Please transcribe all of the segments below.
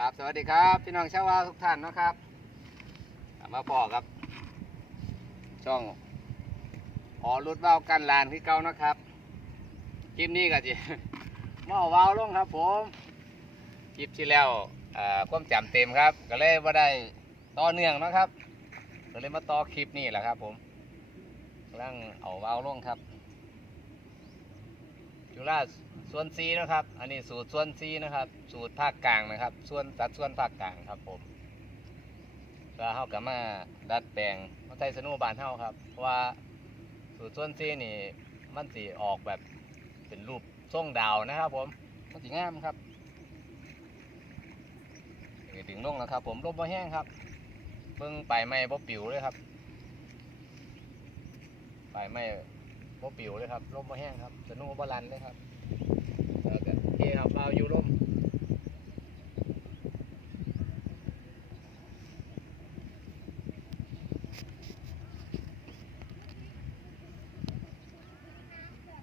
ครับสวัสดีครับพี่น้องชาววาทุกท่านนะครับมาพอครับ ช่องออรุดเว้ากันลานที่เก่านะครับคลิปนี้ก็จะมาเอาเว้าลงครับผมคลิปที่แล้วความจำเต็มครับ ก็เลยว่าได้ต่อเนื่องนะครับก็เลยมาต่อคลิปนี้แหละครับ ผมกำลังเอาเว้าลงครับ จุฬาส่วนซีนะครับ อันนี้สูตรส่วนซีนะครับ สูตรภาคกลางนะครับ ส่วนตัดส่วนภาคกลางครับผมก็เฮากับมาดัดแปลงมาใส่สนูบานเฮาครับเพราะว่าสูตรส่วนซีนี่มันสีออกแบบเป็นรูปทรงดาวนะครับ ผมมันสีงามครับถึงลงแล้วครับ ผมลมบ่แห้งครับเบิ่งไปไม่บ่ปิวเลยครับไปไม่ บ่ปิวเลยครับลมบ่แห้งครับสนุกบ่ลันเลยครับแล้วก็โอเคครับเอาอยู่ลม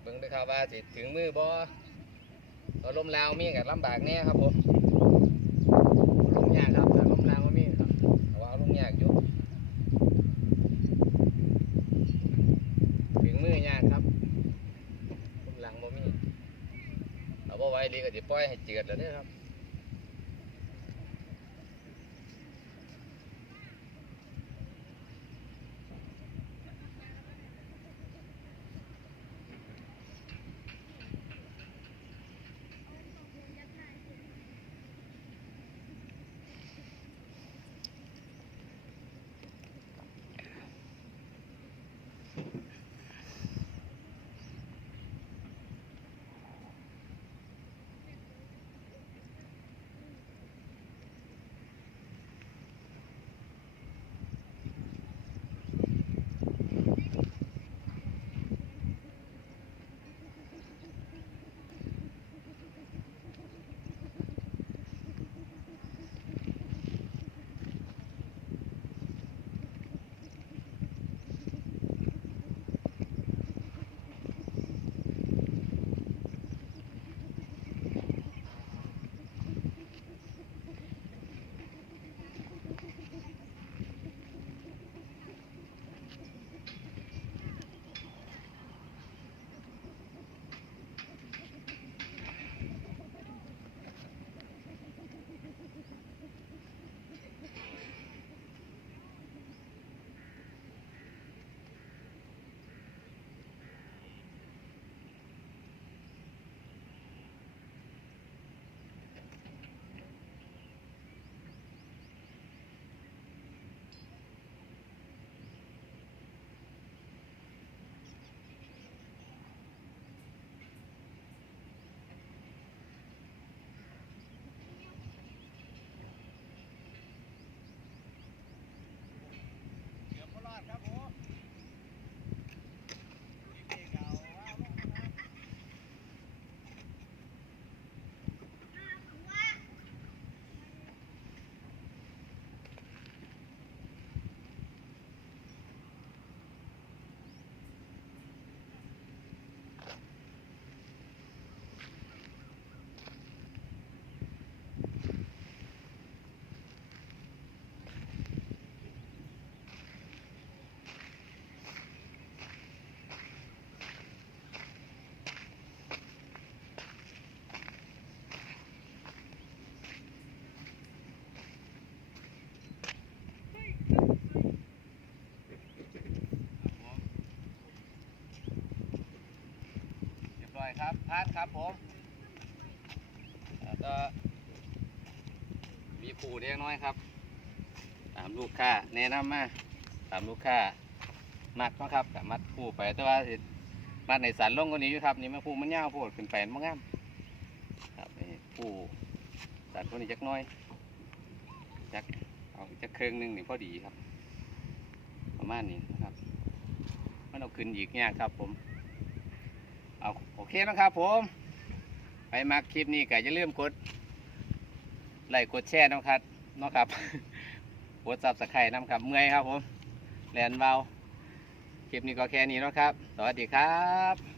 เบิ่งด้วยครับว่าสิถึงมือบ่ตอนลมลาวมีกับลำบากแน่ครับผมลมยากครับมีครับแต่ว่าเอาลมยากอยู่ถึงมือ ยากครับกำลังบ่มีเอาบ่ไว้ดีก็สิปล่อยให้เจือดแล้วเด้อครับ เรียบร้อยครับพาดครับผมแล้วก็มีปูเล็กน้อยครับ ตามลูกค้าแนะนำมาตามลูกค้ามัดนาะครับแต่มัดปูไปแต่ว่ามัดในสันลงกว่านี้อยู่ครับ นี่มันปูมันยาวโพดขึ้นไปมันงงามครับนี่ปูสันตัวนี้จักน้อยจักเอาจักเครื่องหนึงนี่พอดีครับ ประมาณนี้นะครับมันเอาขึ้นอีกเนี่ยครับผม เอาโอเคนะครับผม ไปมาคลิปนี้ก็อย่าลืมกดไลค์กดแชร์นะครับนะครับกดซับสไครต์นะครับ เมื่อยครับผมแลนเบาคลิปนี้ก็แค่นี้นะครับ สวัสดีครับ